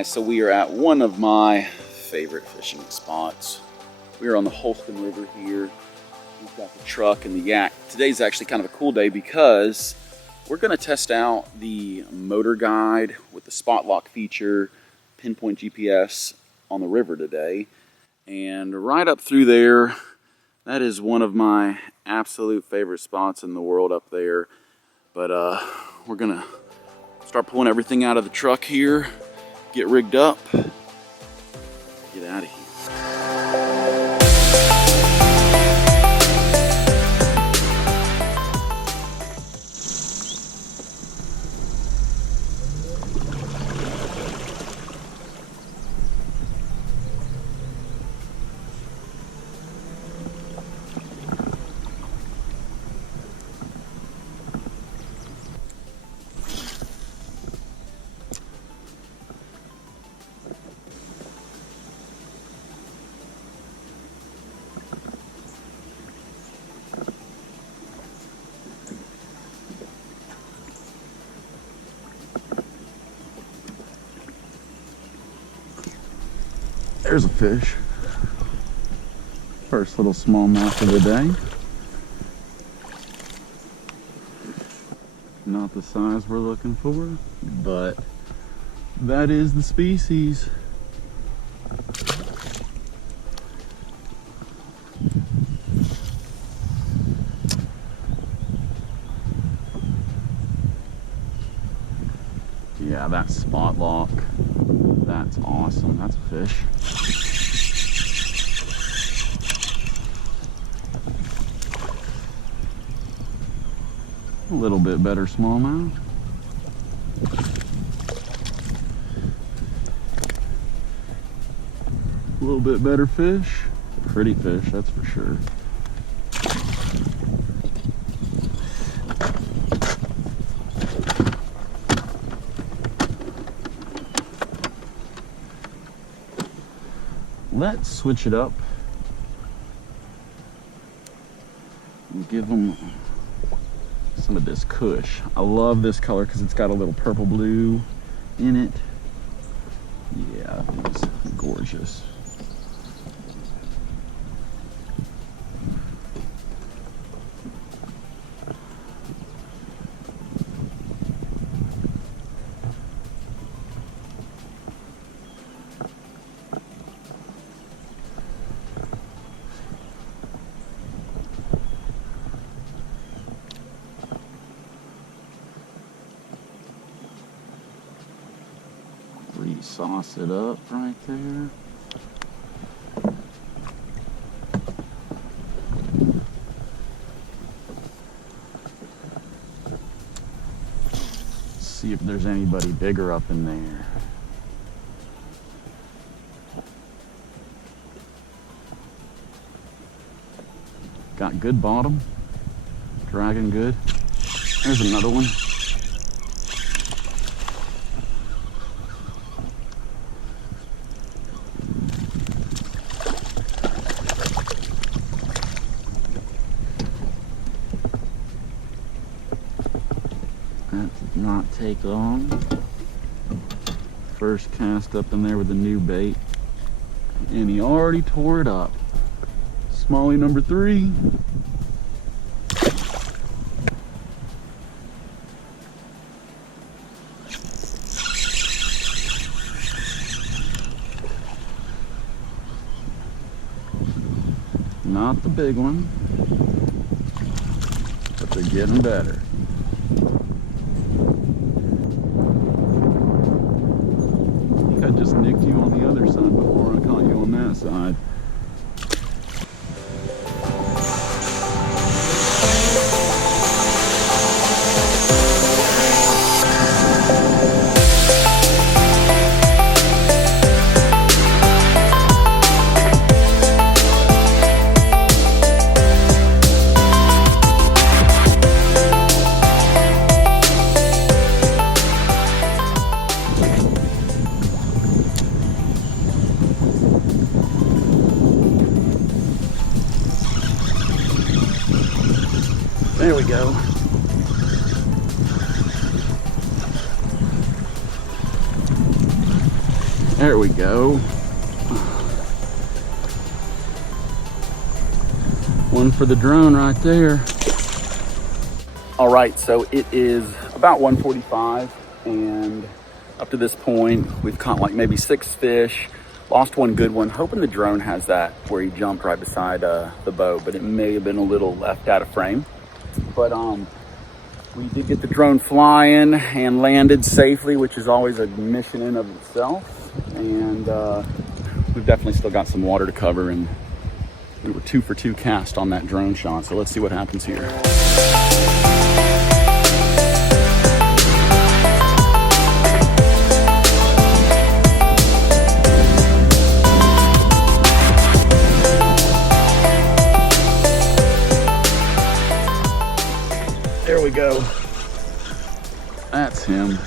guys, so we are at one of my favorite fishing spots. We are on the Holston River here. We've got the truck and the yak. Today's actually kind of a cool day because we're going to test out the Motorguide with the spot lock feature, pinpoint GPS on the river today. And right up through there, that is one of my absolute favorite spots in the world up there. But we're going to start pulling everything out of the truck here, get rigged up, get out of here. There's a fish. First little smallmouth of the day. Not the size we're looking for, but that is the species. Yeah, that's spot lock. That's awesome. That's a fish. A little bit better smallmouth. A little bit better fish. Pretty fish, that's for sure. Let's switch it up and give them some of this Kush. I love this color because it's got a little purple blue in it. Yeah, it's gorgeous. Sauce it up right there. See if there's anybody bigger up in there. Got good bottom, dragging good. There's another one. That did not take long. First cast up in there with a new bait, and he already tore it up. Smallie number 3. Not the big one, but they're getting better. I just nicked you on the other side before I caught you on that side. There we go. There we go. One for the drone right there. All right, so it is about 1:45, and up to this point, we've caught like maybe 6 fish. Lost one good one. Hoping the drone has that where he jumped right beside the boat, but it may have been a little left out of frame. But we did get the drone flying and landed safely, which is always a mission in of itself. And we've definitely still got some water to cover, and we were 2 for 2 cast on that drone shot. So let's see what happens here. There we go. That's him.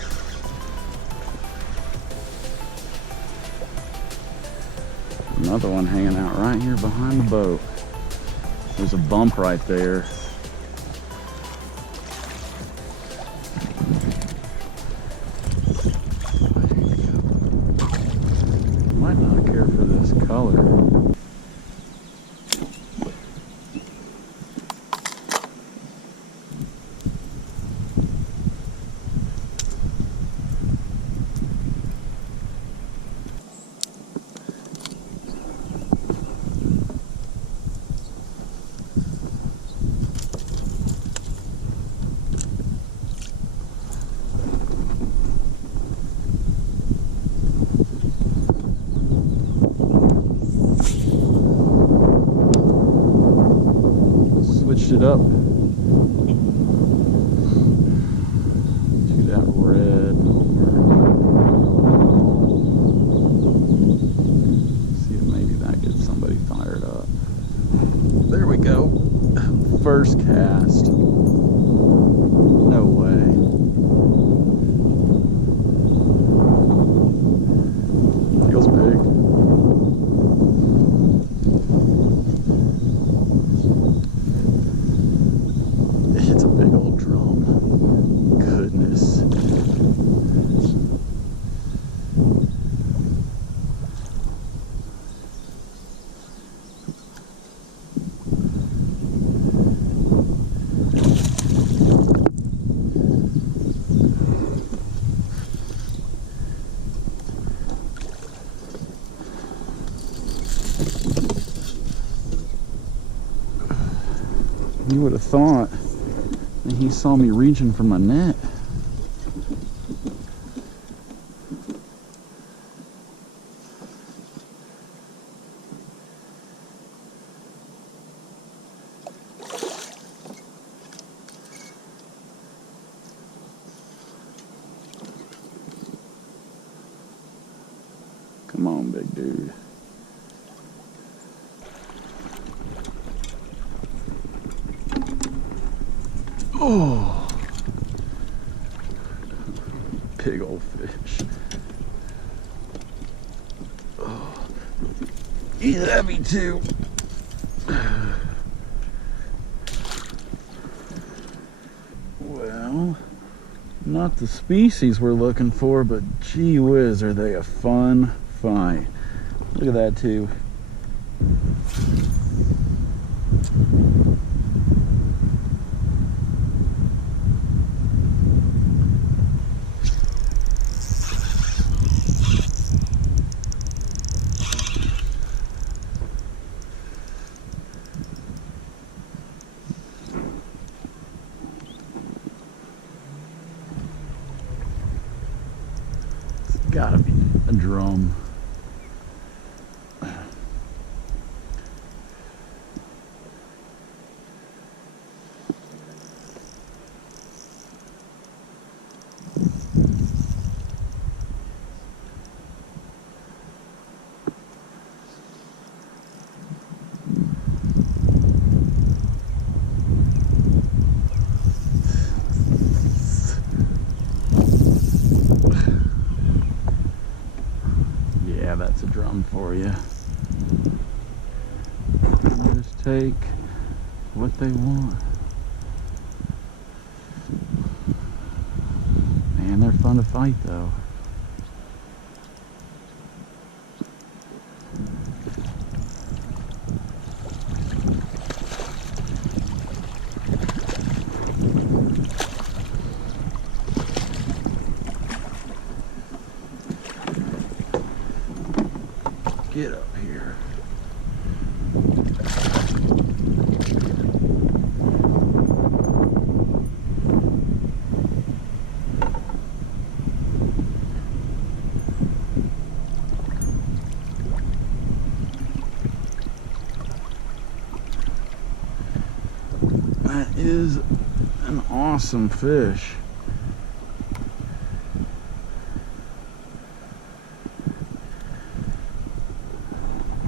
Another one hanging out right here behind the boat. There's a bump right there. Might not care for this color. It up to that red. See if maybe that gets somebody fired up. There we go. First cast. No way. Feels big. It's a big old drum. Goodness. You would have thought that he saw me reaching for my net. Come on, big dude. Oh, big old fish. Oh, he's heavy too. Well, not the species we're looking for, but gee whiz, are they a fun fight. Look at that too. Gotta be a drum. Yeah, that's a drum for you. Just take what they want. Man, they're fun to fight though. That is an awesome fish.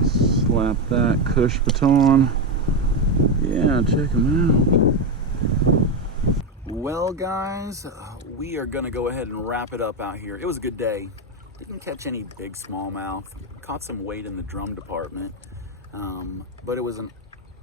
Slap that cush baton. Yeah, check him out. Well, guys, we are gonna go ahead and wrap it up out here. It was a good day. Didn't catch any big smallmouth. Caught some weight in the drum department. But it was an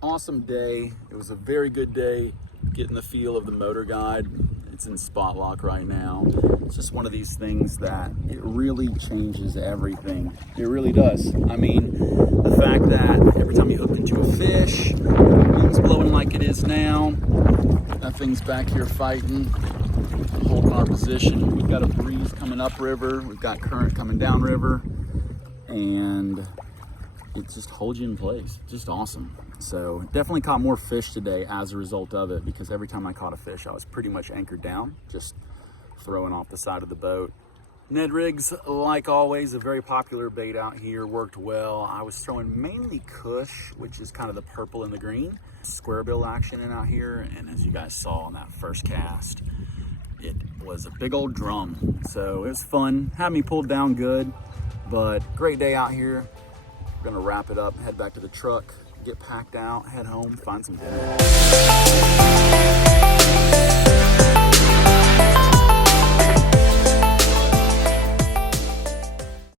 awesome day. It was a very good day getting the feel of the Motorguide. It's in spot lock right now. It's just one of these things that it really changes everything. It really does. I mean, the fact that every time you hook into a fish, the wind's blowing like it is now, that thing's back here fighting, holding our position. We've got a breeze coming upriver, we've got current coming downriver, and it just holds you in place. Just awesome. So definitely caught more fish today as a result of it, because every time I caught a fish, I was pretty much anchored down, just throwing off the side of the boat. Ned rigs, like always, a very popular bait out here, worked well. I was throwing mainly cush, which is kind of the purple and the green. Square bill action in out here, and as you guys saw on that first cast, it was a big old drum. So it was fun, had me pulled down good, but great day out here. We're gonna wrap it up, head back to the truck, get packed out, head home, find some dinner.